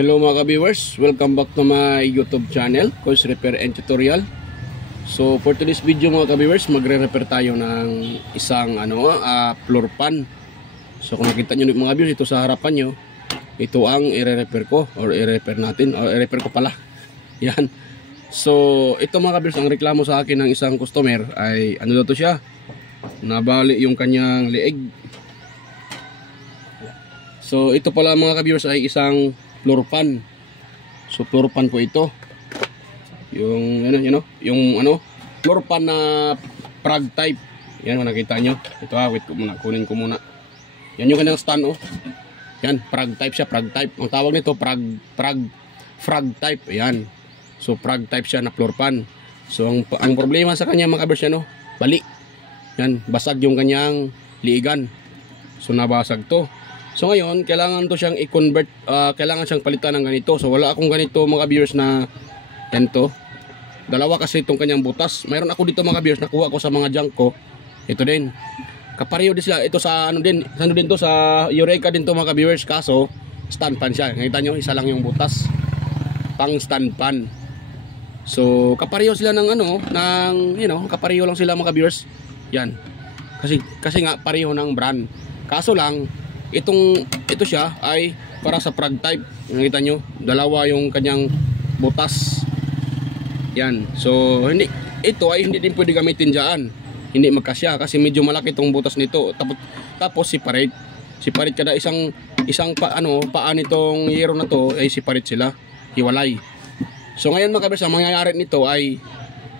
Hello mga ka-viewers, welcome back to my YouTube channel, Coach Repair and Tutorial. So for today's video mga ka-viewers, magre-repair tayo ng isang floor pan. So kung nakita nyo mga viewers, ito sa harapan nyo, ito ang i-repair ko or i-repair natin or i-repair ko pala. Yan. So ito mga ka-viewers, ang reklamo sa akin ng isang customer ay ano daw to siya, nabali yung kanyang leeg. So ito pala mga ka-viewers ay isang floor pan. So floor pan po ito. Yung floor pan na prag type. Yan kung nakita nyo. Ito wait ko muna, kunin ko muna. Yan yung kanyang stand Yan, prag type siya, prag type. Ang tawag nito frag type. Yan. So prag type siya na floor pan. So ang problema sa kanya mga ka-viewers bali. Yan, basag yung kanyang liigan. So nabasag to. So ngayon, kailangan to siyang i-convert, kailangan siyang palitan ng ganito. So wala akong ganito mga viewers na ganito. Dalawa kasi itong kanyang butas. Mayroon ako dito mga viewers, nakuha ko sa mga junk ko. Ito din. Kapareho din sila. Ito sa ano din to sa Eureka din to mga viewers. Kaso stand pan siya. Nakita nyo, isa lang yung butas. Pang stand pan. So kapareho sila ng kapareho lang sila mga viewers. Yan. Kasi nga pareho ng brand. Kaso lang ito siya ay para sa prag type. Nakita nyo, dalawa yung kanyang butas. Yan. So ito ay hindi din pwede gamitin diyan. Hindi magkasya kasi medyo malaki itong butas nito. Tapos separate kada isang paa nitong yero na to ay separate sila, hiwalay. So ngayon mga kabers, ang mangyayari nito ay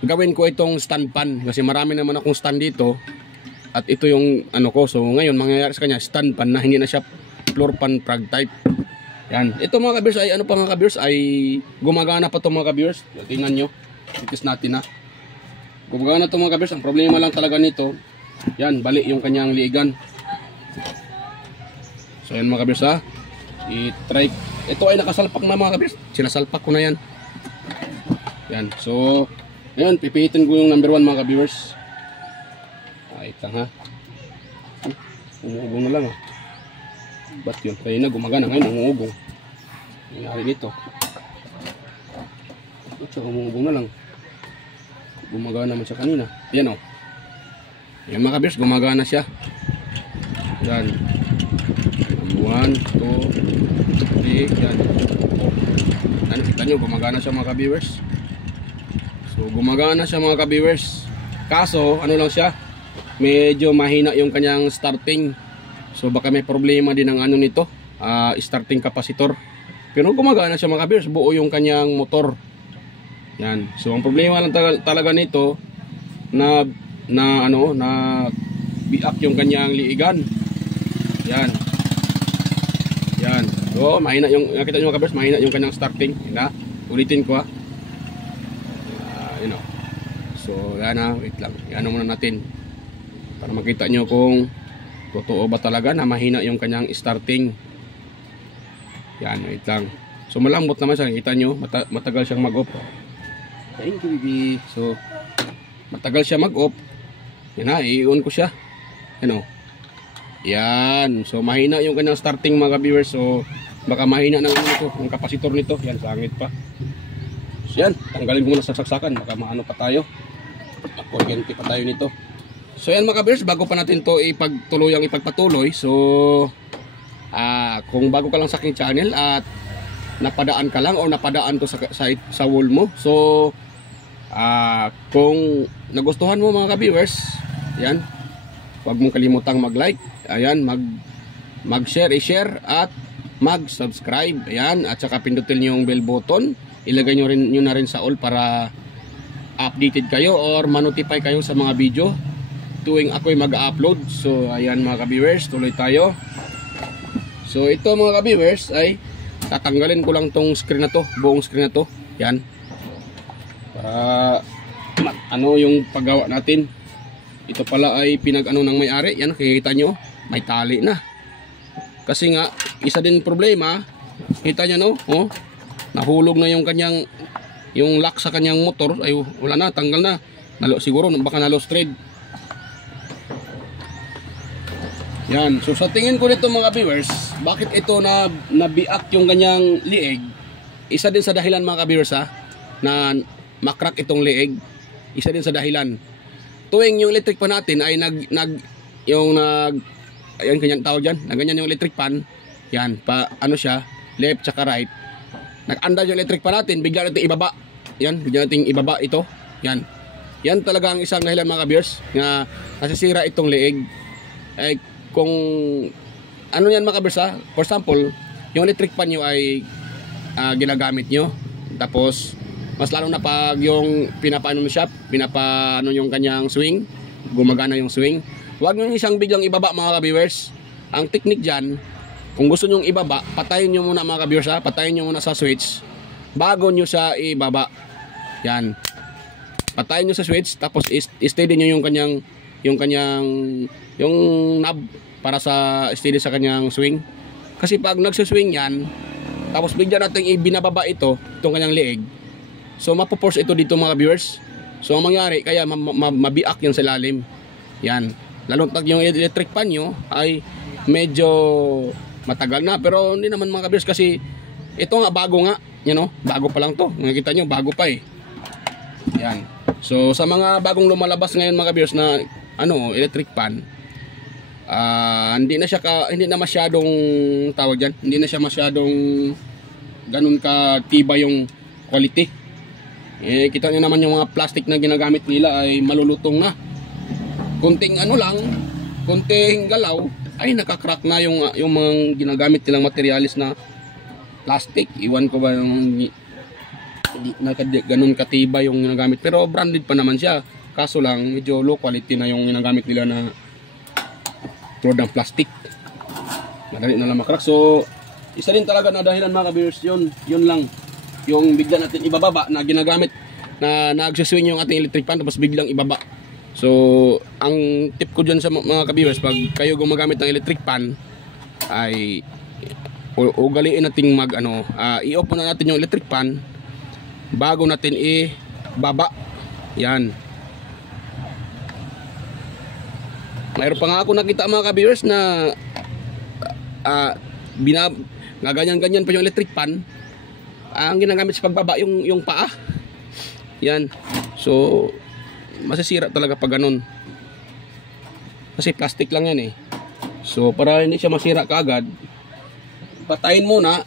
gawin ko itong stand pan kasi marami naman akong stand dito. At ito yung ko. So ngayon mangyayari sa kanya stand pan na hindi na siya floor pan prag type. Yan. Ito mga ka-viewers ay mga ka-viewers ay gumagana pa to mga ka-viewers. Tingnan nyo. Itis natin Gumagana to mga ka-viewers. Ang problema lang talaga nito, yan, bali yung kanyang liigan. So yan mga ka-viewers i-try. Ito ay nakasalpak na mga ka-viewers. Sinasalpak ko na yan. Yan. So ngayon pipihitin ko yung number 1 mga ka-viewers. Lang umuugong na lang ba't yun? Kaya na gumagana ngayon, umuugong. Nangyari dito umuugong na lang, gumagana naman siya kanina. Yan yan mga ka-viewers, gumagana siya. Yan 1, 2, 3 yan. Kita nyo, gumagana siya mga ka-viewers. So gumagana siya mga ka-viewers. Kaso ano lang siya, medyo mahina yung kanyang starting. So baka may problema din ang nito, starting capacitor. Pero gumagana siya mga ka-viewers, buo yung kanyang motor. Yan. So ang problema lang talaga nito na biak yung kanyang liigan. Yan. Yan. So mahina yung, nakita nyo mga ka-viewers, mahina yung kanyang starting. Ulitin ko So yan wait lang. Yan muna natin para makita nyo kung totoo ba talaga na mahina yung kanyang starting. Yan, wait lang. So malambot naman siya, nakita nyo, matagal siyang mag-off. Thank you baby. So matagal siya mag-off. Yan i-on ko siya. Yan. So mahina yung kanyang starting mga viewers. So baka mahina ng yung kapasitor nito. Yan, sangit pa. So yan, tanggalin ko muna sa saksakan. Baka maano pa tayo. Kuryente pa tayo nito. So yan mga ka-viewers, bago pa natin to ipagpatuloy, so kung bago ka lang sa aking channel at napadaan ka lang o napadaan to sa wall mo, so kung nagustuhan mo mga ka-viewers, yan, huwag mong kalimutang mag-like, ayan, mag-share, i-share at mag-subscribe, ayan, at saka pindutin niyo yung bell button, ilagay niyo na rin sa all para updated kayo or ma-notify kayo sa mga video tuwing ako'y mag-upload. So ayan mga ka-viewers, tuloy tayo. So ito mga ka-viewers ay tatanggalin ko lang tong screen na to, buong screen na to. Yan. Para yung paggawa natin. Ito pala ay ng may-ari. Yan, nakikita nyo, may tali na. Kasi nga, isa din problema, kita nyo nahulog na yung lock sa kanyang motor. Ay wala na, tanggal na. Siguro baka na-lost thread. Yan. So sa tingin ko nito mga viewers, bakit ito na nabiak yung kanyang liig? Isa din sa dahilan mga viewers na makrak itong liig. Isa din sa dahilan. Tuwing yung electric pan natin ay ayun kanyang tawag diyan, na ganyan yung electric pan. Yan, ano siya, left tsaka right. Nag-anda yung electric pan natin, bigla natin ibaba. Yan, bigla natin ibaba ito. Yan. Yan talaga ang isang dahilan mga viewers na nasisira itong liig. Kung ano yan mga viewers for example, yung electric pan nyo ay ginagamit nyo, tapos mas lalo na pag yung pinapaano siya, pinapaano yung kanyang swing, gumagana yung swing, huwag nyo isang biglang ibaba mga viewers. Ang technique dyan, kung gusto nyo ibaba, patayin nyo muna mga viewers patayin nyo muna sa switch bago nyo siya ibaba. Yan, patayin nyo sa switch, tapos steady nyo yung kanyang yung knob para sa steady sa kanyang swing. Kasi pag nagsiswing yan, tapos bigla natin ibinababa itong kanyang liig, so mapoforce ito dito mga viewers. So ang mangyari, kaya mabiak yan sa lalim. Yan, lalo pag yung electric pan nyo ay medyo matagal na, pero hindi naman mga viewers, kasi ito nga bago nga, bago pa lang to. Nakikita nyo, bago pa yan. So sa mga bagong lumalabas ngayon mga viewers na electric pan, hindi na masyadong tawag diyan, hindi na siya masyadong ganun ka tiba yung quality. Kita niyo naman yung mga plastic na ginagamit nila ay malulutong na. Kunting kunting galaw ay nakakrack na yung mga ginagamit nilang materialis na plastic. Iwan ko ba yung ganun katiba yung ginagamit, pero branded pa naman siya. Kaso lang medyo low quality na yung ginagamit nila na tulad ng plastic. Madali na lang makrack. So isa din talaga na dahilan mga viewers, yun lang. Yung bigla natin ibababa na ginagamit na nagsiswing yung ating electric pan, tapos biglang ibaba. So ang tip ko dyan sa mga ka-viewers, pag kayo gumagamit ng electric pan ay ugaliin natin i-off na natin yung electric pan bago natin ibaba. Yan. Mayroon pa nga ako nakita mga ka-viewers na ganyan-ganyan pa yung electric pan. Ang ginagamit sa pagbaba yung paa. Yan. So masisira talaga pag ganun, kasi plastic lang yan So para hindi siya masira kaagad, patayin muna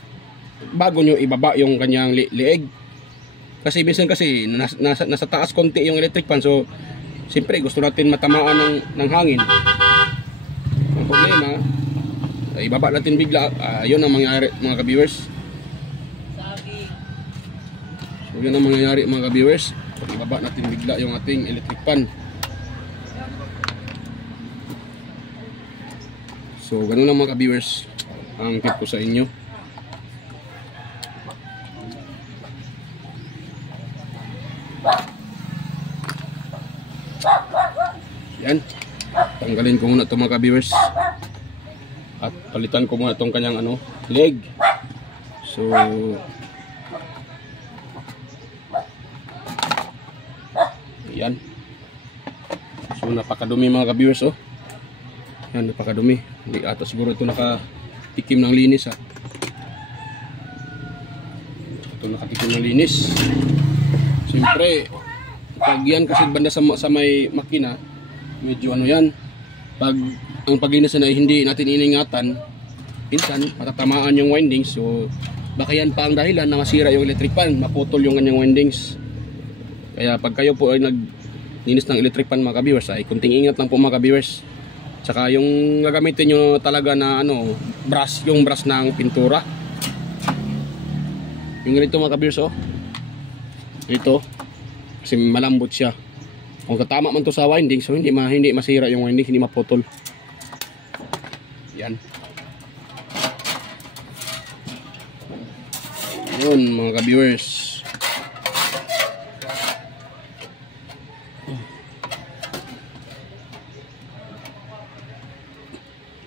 bago nyo ibaba yung kanyang liig. Kasi minsan nasa taas konti yung electric pan, so siyempre gusto natin matamaan ng hangin. Ang problema, ibaba natin bigla. Yun ang mangyayari mga ka-viewers. So yun ang mangyayari mga ka-viewers, ibaba natin bigla yung ating electric pan. So ganun lang mga ka-viewers ang tip ko sa inyo. Yan, tanggalin ko muna itong mga ka-viewers at palitan ko muna itong kanyang leg. So yan. So napakadumi mga ka-viewers yan, napakadumi. Hindi ata siguro ito nakatikim ng linis ito nakatikim ng linis. Siyempre pag yan kasi banda sa may makina, medyo yan, pag ang paglinis na hindi natin iningatan, minsan matatamaan yung windings. So baka yan pa ang dahilan na masira yung electric pan, maputol yung kanyang windings. Kaya pag kayo po ay naglinis ng electric pan mga ka-viewers, ay kunting ingat lang po mga ka-viewers. Tsaka yung gagamitin nyo talaga na brush, yung brush ng pintura. Yung ganito mga ka-viewers ito, kasi malambot siya. Kung katama man to sa winding, so hindi masira yung winding, hindi maputol. Yan. Yun mga ka-viewers.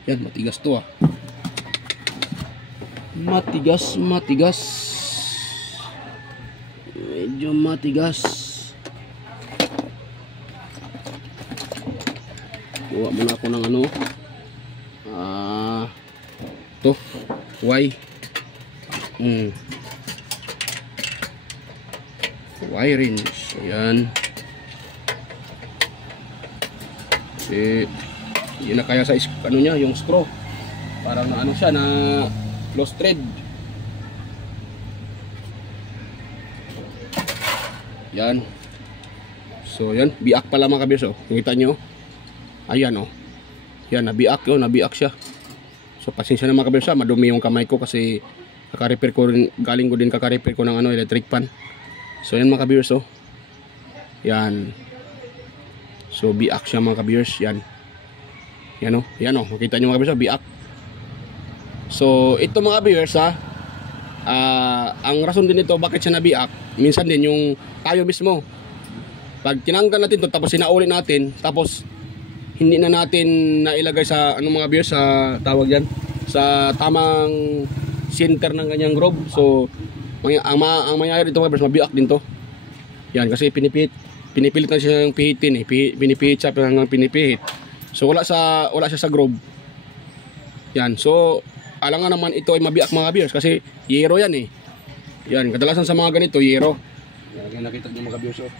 Yan, matigas to matigas, medyo matigas. Kuha muna ako ng Y. Y rin. Ayan. Kasi yun na kaya sa ano niya, yung screw. Parang na ano siya, na close thread. Yan. So yan, biak pala mga kabiyos. Nakita nyo? Ayan oh. Yan, nabiak yun, nabiak siya. So pasensya na mga kabiyos, madumi yung kamay ko kasi kaka-repair ko rin, galing ko din kaka-repair ko ng ano, electric pan. So yan mga kabiyos oh. Yan. So biak siya mga kabiyos, yan. Yan oh, yan oh, makita nyo mga kabiyos, biak. So ito mga kabiyos ang rason din ito bakit siya nabiak, minsan din yung tayo mismo. Pag tinanggal natin to tapos sinauli natin, tapos hindi na natin nailagay sa ano mga kabiyos, sa tawag yan, sa tamang center ng kanyang groove. So ang mangyayari dito mga kabiyos, mabiak din to. Yan, kasi pinipilit na siya yung pihitin pinipihit siya ng pinipihit. So wala siya sa groove. Yan, so alangan naman ito ay mabiak mga kabiyos kasi yero yan eh. Yan, kadalasan sa mga ganito yero. Yan, nakita niyo mga kabiyos oh.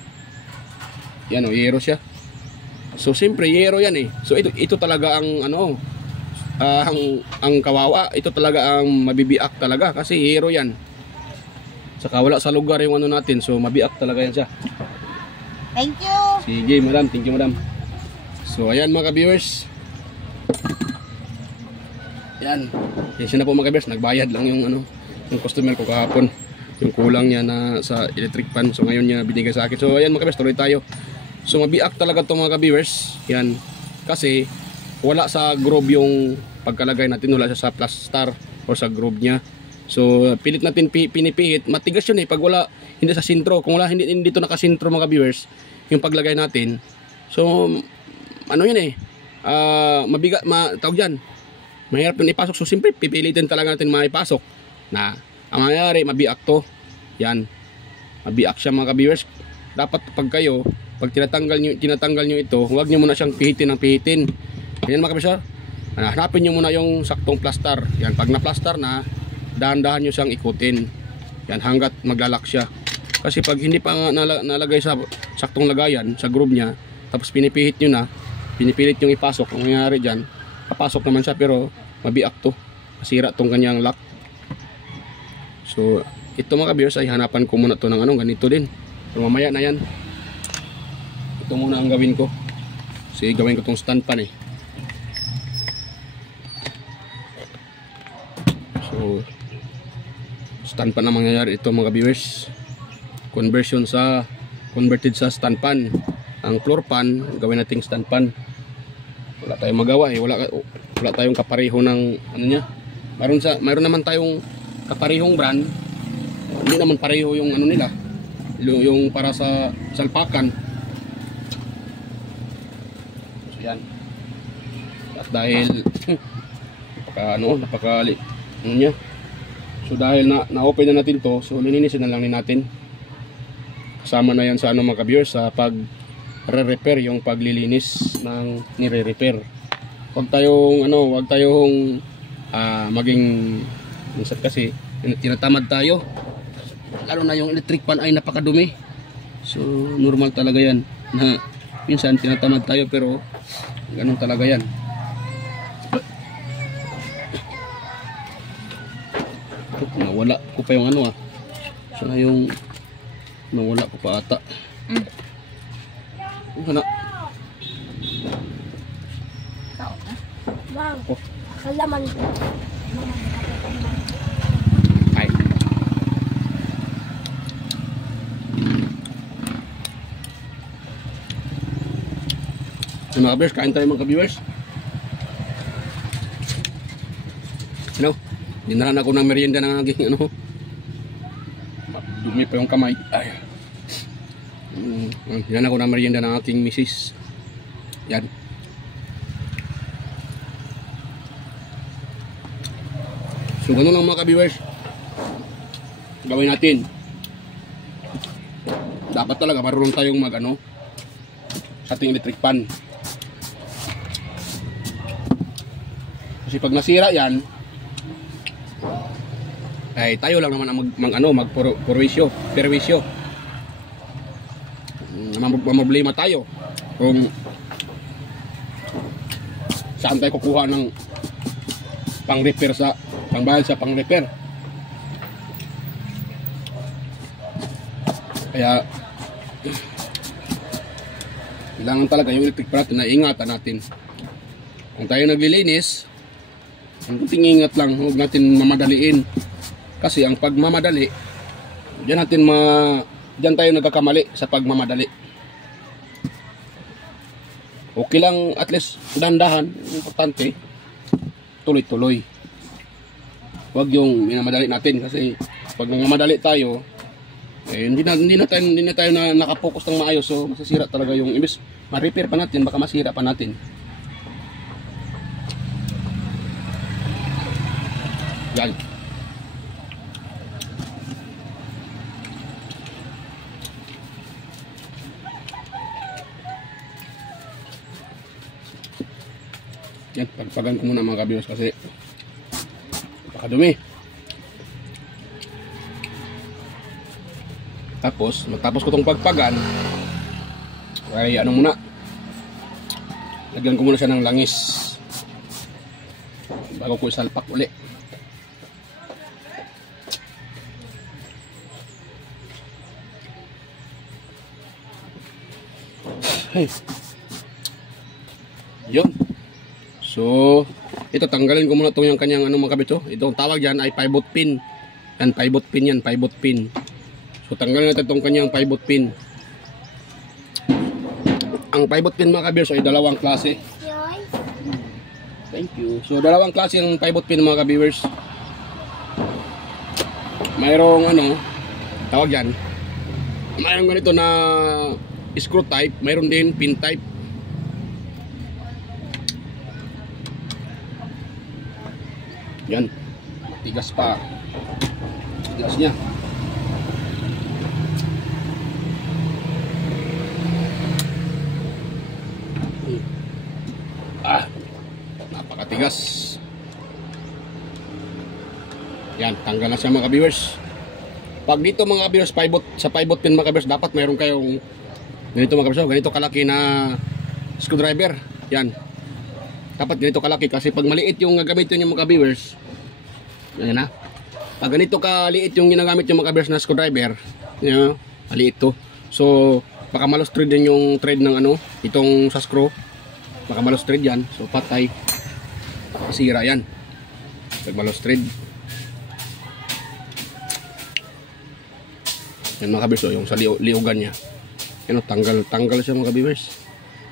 Yan oh, yero siya. So siyempre yero yan eh. So ito talaga ang ano, ang kawawa. Ito talaga ang mabibiak talaga kasi yero yan. Saka wala sa lugar yung ano natin, so mabiak talaga yan siya. Thank you. Sige madam, thank you madam. So ayan mga ka-viewers. Yan. Yan siya na po mga ka-viewers, nagbayad lang yung ano, yung customer ko kahapon. Yung kulang niya na sa electric pan. So ngayon niya binigay sa akin. So ayan mga ka-viewers, tuloy tayo. So mabiak talaga itong mga ka-viewers. Yan. Kasi wala sa groove yung pagkalagay natin, wala siya sa plaster o sa groove niya. So pilit natin pinipihit, matigas yun eh pag wala, hindi sa sintro. Kung wala hindi dito nakasintro mga viewers yung paglagay natin, so ano yun eh, mabigat, tawag dyan, mahirap yun ipasok. So simple pipilitin talaga natin maipasok na ang mangyayari mabiak to. Yan, mabiak siya mga viewers. Dapat pag tinatanggal nyo ito, huwag nyo muna siyang pihitin ng pihitin. Yan mga viewers, hanapin nyo muna yung saktong plaster. Yan, pag na plaster na, dahan-dahan nyo siyang ikutin. Yan, hanggat maglalak siya. Kasi pag hindi pa nalagay sa saktong lagayan sa groove niya, tapos pinipihit nyo na, pinipilit yung ipasok, ang nangyayari dyan, papasok naman siya pero mabiak to, masira tong kanyang lock. So ito mga viewers ay hanapan ko muna to ng anong ganito din. Pero mamaya na yan, ito muna ang gawin ko. Kasi gawin ko tong stand pan eh. So stand pan ang mangyayari ito mga viewers, converted sa stand pan. Ang floor pan gawin nating stand pan. Wala tayong magawa eh, wala tayong kapareho ng ano niya. Mayroon naman tayong kaparehong brand, hindi naman pareho yung ano nila, yung para sa salpakan. So yan, at dahil napaka ano niya. So dahil na-open na natin to, so lilinisin na lang natin. Kasama na yan sa ano mga viewers, sa pag-re-repair, yung paglilinis ng nire-repair. Huwag tayong maging minsan kasi tinatamad tayo. Lalo na yung electric pan ay napakadumi. So normal talaga yan na minsan tinatamad tayo, pero ganun talaga yan. Nawala ko pa yung ano sana yung nawala ko pa ata. Sana Wow, kalaman. ay so mga viewers, kain tayo mga viewers. Ano? Dinahan ako ng merienda ng aking ano. Dumi pa yung kamay. Ay. Dinahan ako ng merienda ng aking misis. Yan. So ganun lang mga ka-viewers. Gawin natin. Dapat talaga marunong tayong mag-ano sa ating electric pan. Kasi pag nasira yan, ay tayo lang naman ang magperwisyo. Problema tayo kung saan tayo kukuha ng pangbayad sa pang-repair. Kaya kailangan talaga yung electric pan natin na ingatan natin. Kung tayo naglilinis, ang kunting ingat lang, huwag natin mamadaliin. Kasi ang pagmamadali, diyan tayo nagkakamali sa pagmamadali. Okay lang at least dandahan, importante tuloy-tuloy. Huwag yung minamadali natin kasi pag nagmamadali tayo, hindi na tayo nakapokus ng maayos, so masasira talaga yung imbes ma-repair pa natin, baka masira pa natin. Yan. Yan, pagpagan ko muna mga kabiyos kasi napakadumi. Matapos ko itong pagpagan, ay ano muna, lagyan ko muna siya ng langis bago ko isalpak uli. Hey. Yun. So, ito tanggalin ko muna itong yung kanyang mga kabito. Itong tawag dyan ay pivot pin. Yan, pivot pin. So, tanggalin natin itong kanyang pivot pin. Ang pivot pin mga kabiyers ay dalawang klase. Thank you. So, dalawang klase ang pivot pin mga kabiyers. Mayroong tawag dyan. Mayroong ganito na screw type, mayroon din pin type. Yan, tigas pa. Tigas niya. Napakatigas. Yan, tanggal na siya mga viewers. Pag dito mga viewers, sa pivot pin mga viewers, dapat mayroon kayong ganito mga viewers, ganito kalaki na screwdriver. Yan. Dapat ganito kalaki kasi pag maliit yung gagamitin yung mga viewers, yan na. Pag ganito kaliit yung ginagamit yung mga viewers na screwdriver, yan, maliit to. So, baka malos thread din yung thread ng itong sa screw. Baka malos thread yan. So, patay. Masira yan. Pag malos thread. Yan mga viewers, yung sa liugan niya. Yan, tanggal siya mga viewers.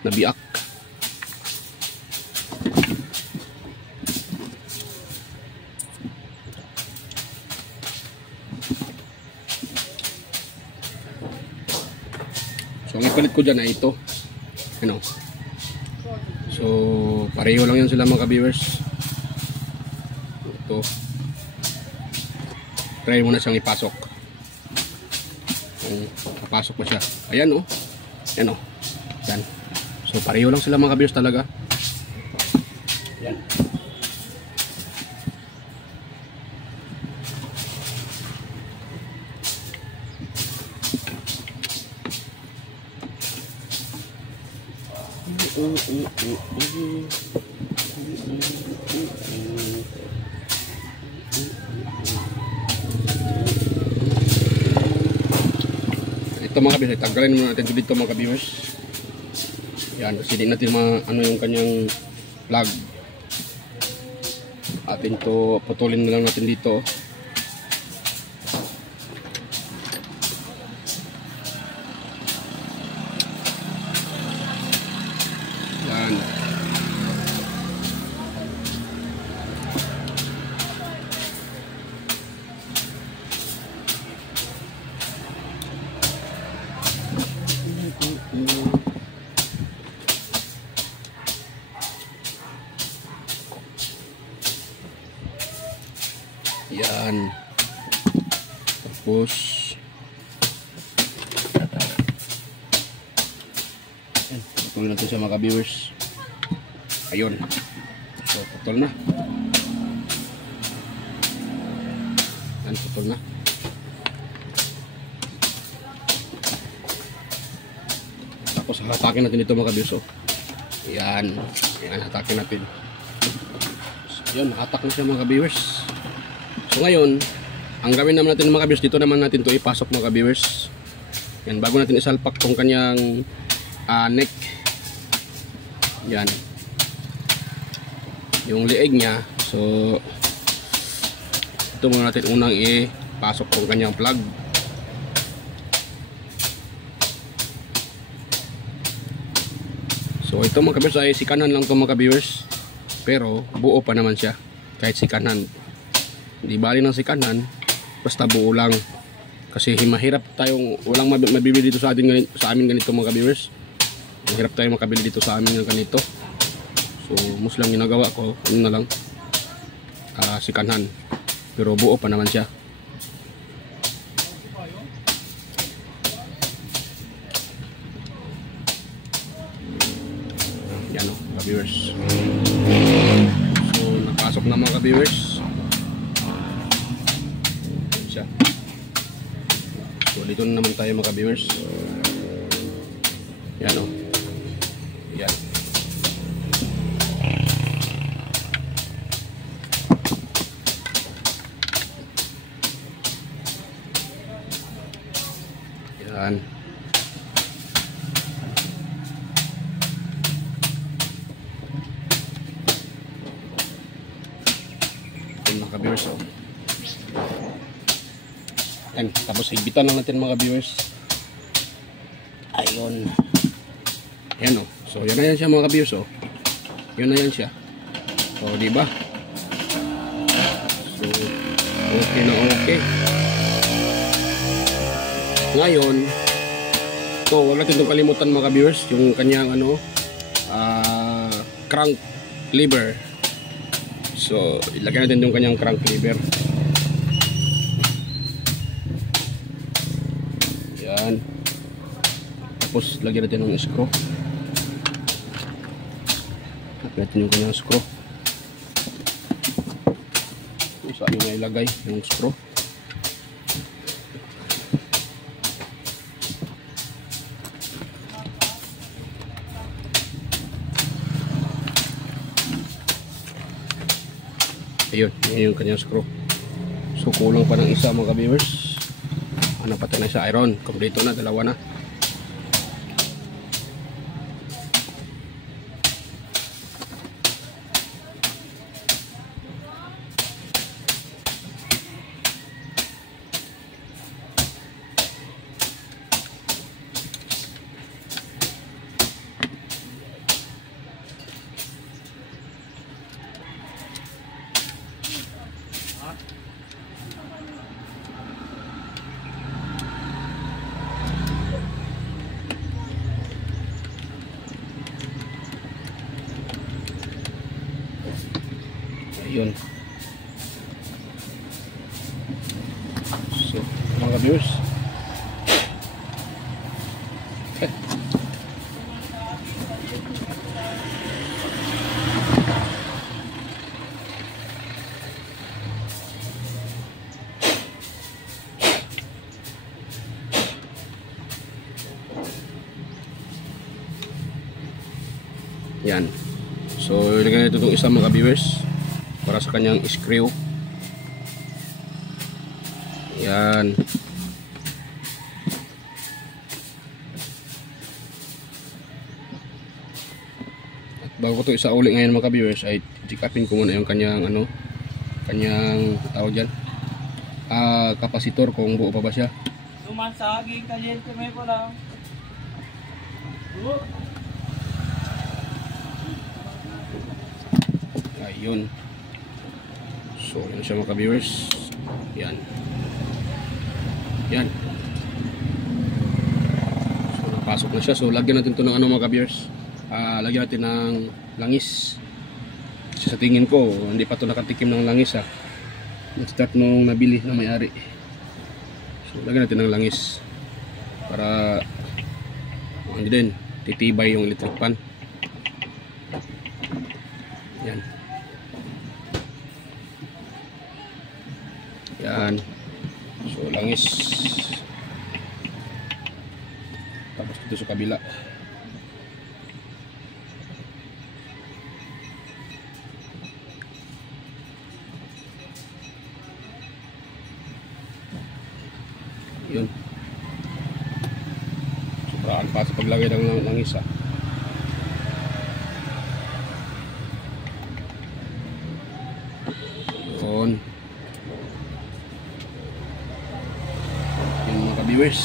Nabiak. So, ang ipalit ko dyan ay ito. So, pareho lang yan sila mga viewers. Ito. Try mo na siyang ipasok. Papasok mo siya. Ayan Yan Yan. So, pareho lang sila mga viewers talaga. Yan. Ito mga viewers, tanggalin muna natin dito mga viewers. Yan, kasi di natin yung kanyang plug. Atin to putulin na lang natin dito. Yan. Yan. Tapos yan, putulin natin sa mga viewers. Ayun. So, putol na. Yan, putol na. Tapos hatakin natin ito mga ka-viewers. Oh. Yan. Yan, hatakin natin. So, yan, hatak na siya mga ka-viewers. So ngayon, ang gawin naman natin mga ka-viewers, dito naman natin ito ipasok mga ka-viewers. Yan, bago natin isalpak tong kanyang neck. Yan. Yung leeg niya. So ito muna natin unang ipasok tong kanyang plug. So ito mga ka-viewers ay sikanan lang ito mga ka-viewers. Pero buo pa naman siya kahit sikanan. Hindi bali ng sikanan, basta buo lang. Kasi mahirap tayong walang mabibili dito sa amin ganito mga ka-viewers. Mahirap tayong makabili dito sa amin ng ganito. So most lang ginagawa ko, ano na lang, sikanan. Pero buo pa naman siya. Yan o, ka-viewers. So napasok na mga ka-viewers. Yan siya. So dito na naman tayo mga ka-viewers. Yan o. Yan. Yan. Yan mga ka-viewers o. Yan. Tapos higpitan lang natin mga ka-viewers. Ayun. Yan o. So yan na yan siya mga ka-viewers o. Yun na yan siya. So diba? So okay na okay. Ngayon, ito wala natin itong kalimutan mga ka-viewers, yung kanyang ano, crank lever. So ilagay natin yung kanyang crank lever. Yan. Tapos lagyan natin ng screw. Lagyan natin yung kanyang screw. Kung saan yung ilagay yung screw. Ayun, yun yung kanyang screw. So kulang pa ng isa mga ka-viewers. Ano pa tayo sa iron? Kompleto na, dalawa na. Ayun. So, mga viewers. Okay. Yan. So, ilagay natin itong isa mga viewers para sa kanyang screw. Yan. At bago ko ito isauli ngayon mga viewers ay check-upin ko muna yung kanyang ano, kanyang tawag dyan, kapasitor, kung buo pa ba siya. Sumasaging kalyente may ko lang. Ayun. So, yun siya mga viewers. Yan. Yan. So, napasok na siya. So, lagyan natin ito ng ano mga viewers. Lagyan natin ng langis. Kasi sa tingin ko, hindi pa ito nakatikim ng langis ha. Nag-start nung nabili na may-ari. So, lagyan natin ng langis. Para, hindi din, titibay yung electric pan. Yan. Yan. So langis. Tapos dito sa kabila. Yun. Sobraan pa sa paglagay ng langis ah. Yun. Yun mga ka-viewers.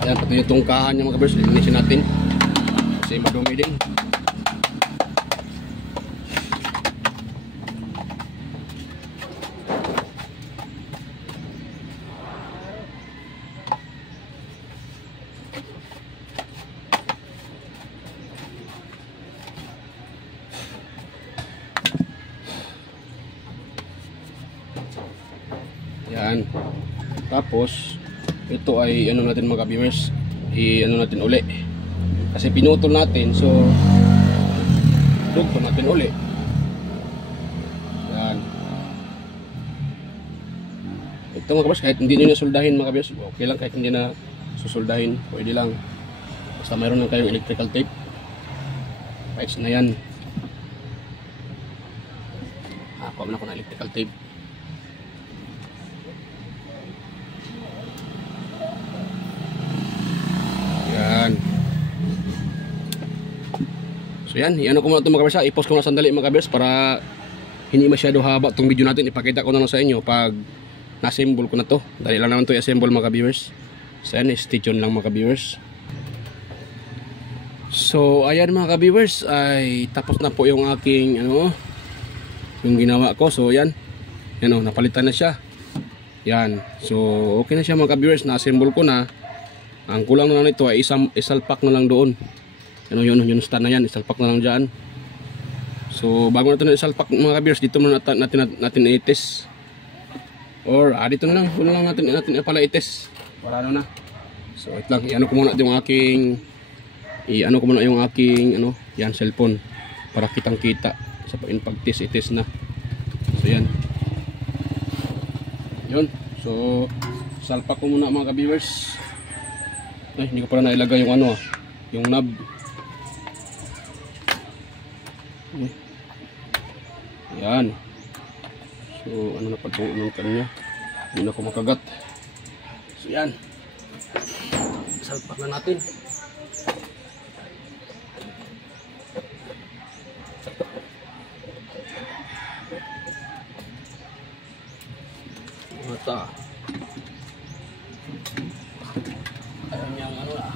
Ayan, pati yung tungkahan niya mga ka-viewers, linisin natin kasi madumi din. Yan. Tapos ito ay ano natin mga viewers, ano natin uli. Kasi pinutol natin, so dugtong natin uli. Yan. Ito mga viewers, kahit hindi niyo nasoldahin mga viewers, okay lang kahit hindi na susoldahin, pwede lang. Basta mayroon lang kayong electrical tape. Right na yan. Ako na ako ng electrical tape. Yan. So yan, i-ano ko muna ito mga kabers, i-post ko na sandali mga kabers para hindi masyado haba itong video natin. Ipakita ko na lang sa inyo pag na-assemble ko na to. Dali lang naman ito i-assemble mga kabers. So yan, stay tuned lang mga kabers. So ayan mga kabers, ay tapos na po yung aking ano, yung ginawa ko. So yan, yan o, napalitan na siya. Yan, so okay na siya mga kabers, na-assemble ko na. Ang kulang na lang nito ay isalpak na lang doon. Ano yun, yung stand na yan, isalpak na lang dyan. So bago natin isalpak mga kabers, dito muna natin i-test. Or dito na lang, doon lang natin pala i-test. Para ano na. So ito lang, i-ano ko muna yung aking ano, yan, cellphone. Para kitang kita sa pag-test, i-test na. So yan. Yun, so salpak ko muna mga kabers. Ay, hindi ko pala nailagay yung ano, yung knob. Yan. So ano na pagtuunan kanya, hindi na ako makagat. So yan, salpak na natin. Mata. Ayan yung ano na.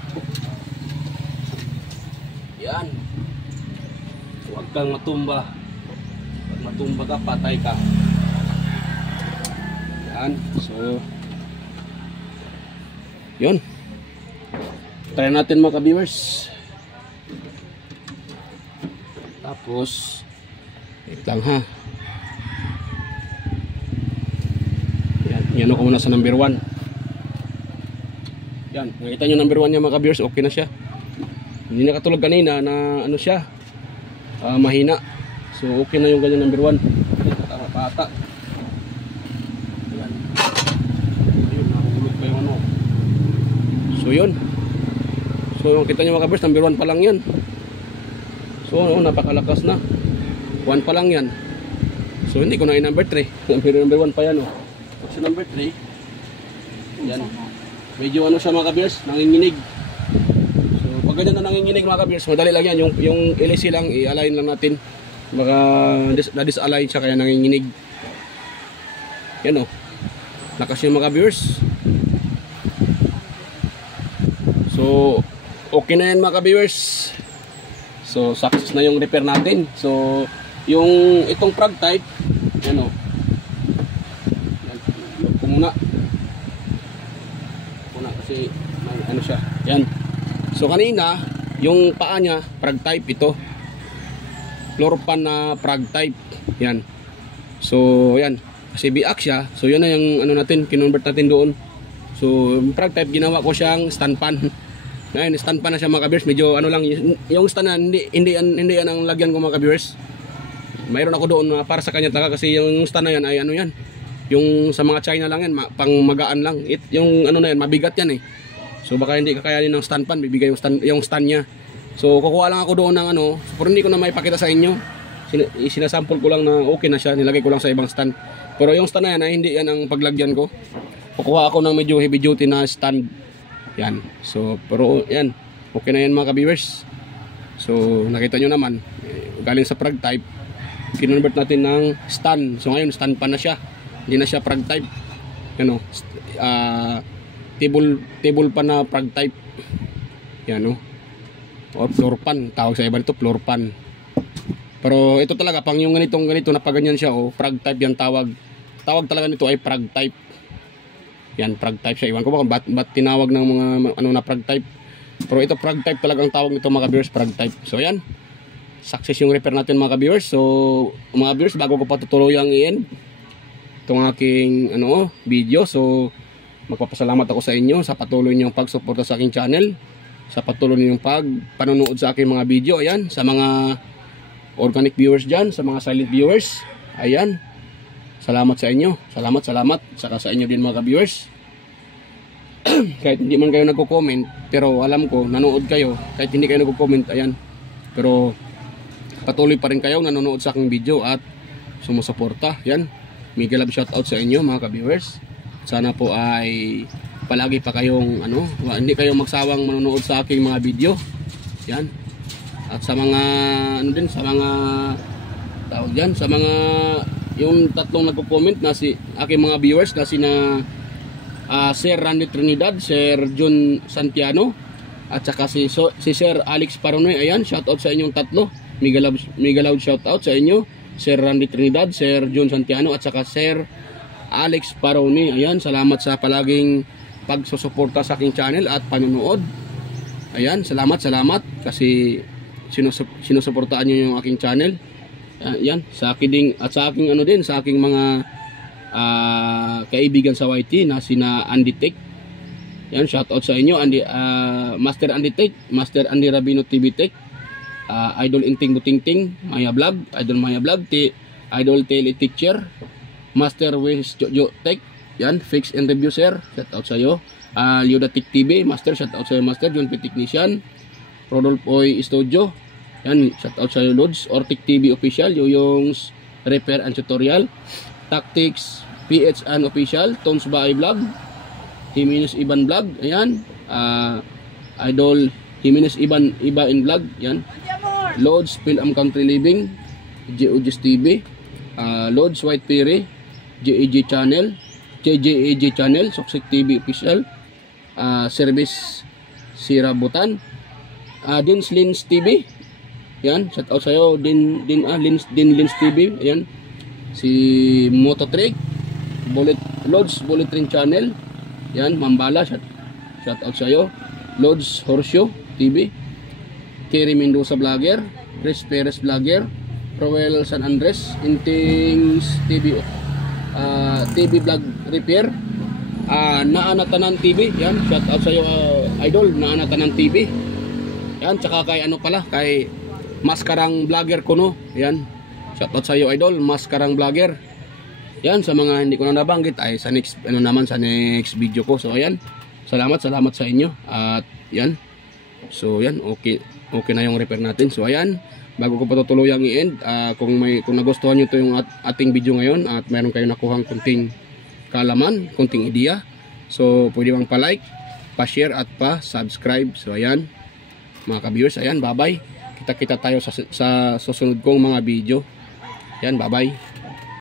Yan. Huwag kang matumba. Pag matumba ka, patay ka. Yan. So yun. Try natin mga ka-viewers. Tapos wait lang ha. Yan ako muna sa number 1. Yan, nakita nyo number 1 niya mga ka-viewers, okay na siya. Hindi na katulog kanina na ano siya, mahina. So okay na yung ganyan number 1. Pata. Yan. Ayun, nakahulog pa yung ano. So yun. So kita nyo mga ka-viewers, number 1 pa lang yan. So napakalakas na. 1 pa lang yan. So hindi ko na yung number 3. Number 1 pa yan oh. Sa number 3, yan. Medyo ano siya mga ka-viewers, nanginginig. So pag ganyan na nanginginig mga ka-viewers, madali lang yan. Yung LAC lang, i-align lang natin. Baka na-disalign siya kaya nanginginig. Yan o. Lakas yung mga ka-viewers. So okay na yan mga ka-viewers. So success na yung repair natin. So yung itong frog type, yan o. Muna kasi ano siya yan. So kanina yung paa niya frog type, ito floor pan na frog type yan. So yan, kasi biak siya. So yun na yung ano natin, kinonvert natin doon. So prag type, ginawa ko siyang stand pan. Ngayon, stand pan na siya mga ka-viewers. Medyo ano lang, yung stand na hindi yan ang lagyan ko mga ka-viewers. Mayroon ako doon para sa kanya talaga, kasi yung stand na yan ay ano yan, yung sa mga China lang yan, pang magaan lang. Yung ano na yan, mabigat yan eh. So baka hindi kakayanin ng stand pan, bibigay yung stand niya. So kukuha lang ako doon ng ano, pero hindi ko na maipakita sa inyo. Sinasample ko lang na okay na siya, nilagay ko lang sa ibang stand. Pero yung stand na yan ay hindi yan ang paglagyan ko. Kukuha ako ng medyo heavy duty na stand. Yan. So pero yan, okay na yan mga ka-viewers. So nakita nyo naman, galing sa prag type, kinonvert natin ng stand. So ngayon stand pa na siya, hindi na siya prag type. Yan o, table pa na prag type. Yan o, or floor pan, tawag sa iba nito floor pan. Pero ito talaga, pang yung ganito na paganyan siya, oh, prag type yan tawag. Tawag talaga nito ay prag type. Yan, prag type siya. Iwan ko ba ba't tinawag ng mga ano na prag type. Pero ito prag type talagang tawag nito mga viewers, prag type. So yan, success yung repair natin mga viewers. So mga viewers, bago ko patutuluyang i-end itong aking ano, video. So magpapasalamat ako sa inyo sa patuloy niyong pagsuporta sa aking channel, sa patuloy niyong panonood sa aking mga video. Ayan, sa mga organic viewers dyan, sa mga silent viewers, ayan, salamat sa inyo, salamat, saka sa inyo din mga viewers. Kahit hindi man kayo nagko-comment, pero alam ko, nanood kayo, kahit hindi kayo nagko-comment, ayan, pero patuloy pa rin kayo nanonood sa aking video at sumusuporta. Yan, mega love shoutout sa inyo mga ka-viewers. Sana po ay palagi pa kayong ano, hindi kayo magsawang manonood sa aking mga video. Yan. At sa mga ano din, sa mga tawag diyan, sa mga yung tatlong nagko-comment na si aking mga viewers na sina Sir Randy Trinidad, Sir John Santiano, at saka si Sir Alex Paronoy. Ayan, shoutout sa inyong tatlo. Mega loud shoutout sa inyo, Sir Randy Trinidad, Sir John Santiano, at saka Sir Alex Paronoy. Ayan, salamat sa palaging pagsusuporta sa aking channel at panonood. Ayan, salamat kasi sinusuportaan niyo yung aking channel. Yan, sa akin din at sa aking ano din, sa aking mga kaibigan sa YT na sina Andy Tech. Yan, shoutout sa inyo, Master Andy Tech, Master Andy Rabino TV Tech, Idol Inting Butingting, Maya Vlog, Idol Maya Vlog, Idol Tele Teacher, Master Wes Jojo Tech. Yan, Fix and Review Sir, shoutout sa iyo. Yoda Tech TV Master, shoutout sa iyo Master. John P Technician, Rodolph Oy Studio. Yan, shoutout sa iyo Lods. Ortic TV Official, yung Repair and Tutorial. Tactics PHN Official, Tones Baay Vlog, Jimenez Iban Vlog. Ayan, Idol Jimenez Iba in Vlog. Yan, Lods Film Country Living, JOGS TV, Lods White Perry, JAG Channel, JJAG Channel, Soksik TV Official, Service Sirabutan, Dins Lins TV. Yan, shout out sa'yo Lins TV. Ayan, si Mototrick, Lods Bullet Train Channel. Yan, Mambala, shout out sa'yo. Lods Horseshoe TV, Kerry Mendoza Vlogger, Chris Perez Vlogger, Roel San Andres, Intings TV, TV Vlog Repair, Naanatanan TV. Yan, shout out sa'yo Idol, Naanatanan TV. Yan, tsaka kay ano pala, kay Maskarang Vlogger Kuno. Yan, shout out sa'yo Idol, Maskarang Vlogger. Yan, sa mga hindi ko na nabanggit ay sa next ano naman, sa next video ko. So ayan, salamat sa inyo. At yan, so yan, okay na yung repair natin. So ayan, bago ko patutuluyang i-end, kung nagustuhan nyo to yung ating video ngayon at mayroon kayong nakuhang kunting kaalaman, kunting idea, so pwede bang pa-like, pa-share at pa-subscribe. So ayan mga ka-viewers, ayan, bye-bye. Kita tayo sa susunod kong mga video. Yan, bye-bye.